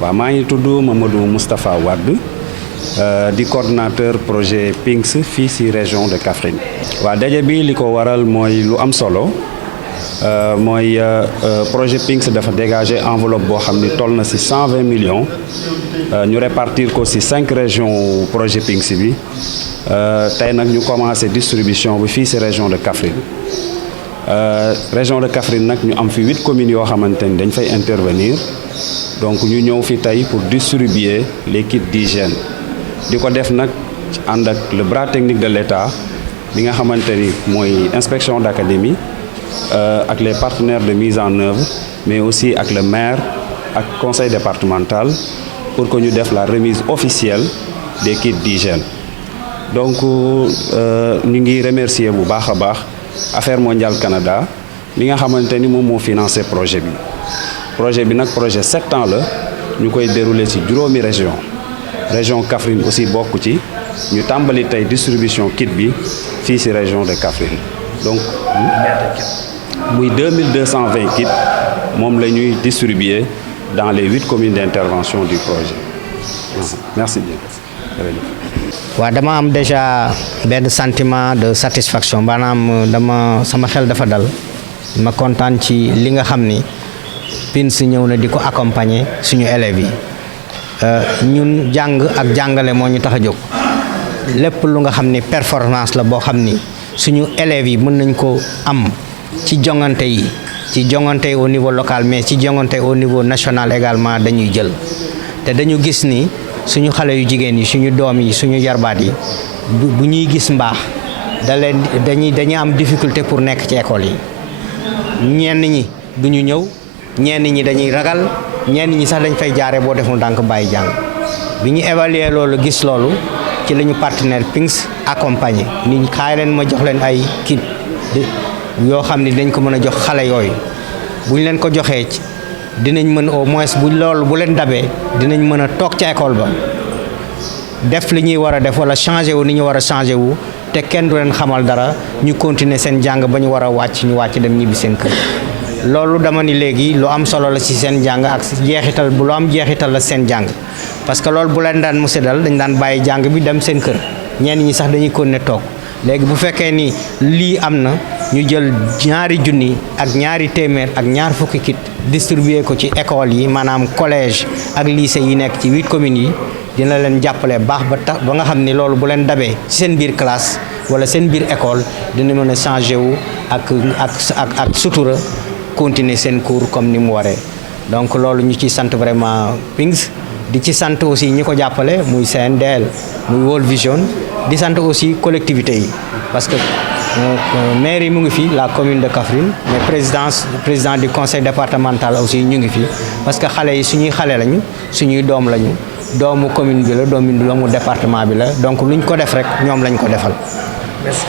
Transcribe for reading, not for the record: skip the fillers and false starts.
waaw maa ngi tudd Mamadou Moustapha Wade di coordonnateur projet PINGS fii ci région de Kaffrine. waaw daje bi li ko waral mooy lu am solo mooy projet PINGS dafa dégager enveloppe boo xam ni toll na ci 120 millions ñu répartir ko ci 5 régions projet PINGS bi tey nag ñu commencé distribution bi fii ci région de Kaffrine. Région de Kaffrine nag ñu am fi 8 communes yoo xamante ni dañ fay intervenir donc ñu ñëw fi tey pour distribuer les kits d'hygiène di ko def nag ànd ak le bras technique de l'État bi nga xamante ni mooy inspection d'académie ak les partenaires de mise en œuvre mais aussi ak le maire ak conseil départemental pour que ñu def la remise officielle des kits d'hygiène. Donc ñu ngi remercier bu baax a baax Affaires mondiales Canada mi nga xamante ni moom moo financé projet bi. projet bi nag projet 7 ans la ñu koy dérouler ci juróomi région Kaffrine aussi bokk ci ñu tàmbali tey distribution kit bi fii ci région de Kaffrine donc muy 2220 kits moom la ñuy distribuer dans les 8 communes d'intervention du projet. Merci bien. waaw dama am déjà benn sentiment de satisfaction maanaam sama xel dafa dal ma kontaan ci li nga xam ni PINGS ñëw na di ko accompagner suñu élèves yi ñun jàng ak jàngale moo ñu tax a jóg lépp lu nga xam ni performance la boo xam ni suñu élèves yi mën nañ ko am ci jongante yi au niveau local mais ci jongante au niveau national également dañuy jël te dañu gis ni suñu xale yu jigéen yi suñu doom yi suñu jarbaat yi bu ñuy gis mbaax dañuy am difficulté pour nekk ci école yi ñenn ñi duñu ñëw ñenn ñi dañuy ragal ñenn ñi sax dañ fay jaare boo deful ndànk bàyyi jàng bi ñu évaluer loolu gis loolu ci la ñu partenaire PINGS accompagné ni xaay leen ma jox leen ay kit yoo xam ni dañ ko mën a jox xale yooyu bu ñu leen ko joxee dinañ mën au moins bu leen dabee dinañ mën a toog ca école ba def li ñuy war a def wala changé wu ni ñu war a changé wu te kenn du leen xamal dara ñu continuer seen jàng ba ñu war a wàcc ñu wàcc dem ñibbi seen kër. loolu dama ni léegi lu am solo la ci seen jàng ak jeexital bu lu am jeexital la seen jàng parce que loolu bu leen daan musi dal dañ daan bàyyi jàng bi dem seen kër ñenn ñi sax dañuy continuer toog léegi bu fekkee ni lii am na ñu jël ñaari junni ak ñaari téeméer ak ñaar fukki kit distribuer ko ci école yi maanaam collège ak lycée yi nekk ci 8 communes yi dina leen jàppale baax ba nga xam ni loolu bu leen dabee ci seen biir classe wala seen biir école dina mën a changer wu ak sutura continuer seen cours comme ni mu waree donc loolu ñu ci sant vraiment PINGS di ci sant aussi ñi ko jàppale muy CNDL muy World Vision di sant aussi collectivité yi parce que maire yi mu ngi fi la commune de Kaffrine mais président du conseil départemental aussi ñu ngi fi parce que xale yi suñuy xale lañu suñuy doom lañu doomu commune bi la doomu département bi la donc luñ ko def rek ñoom lañ ko defal. Merci.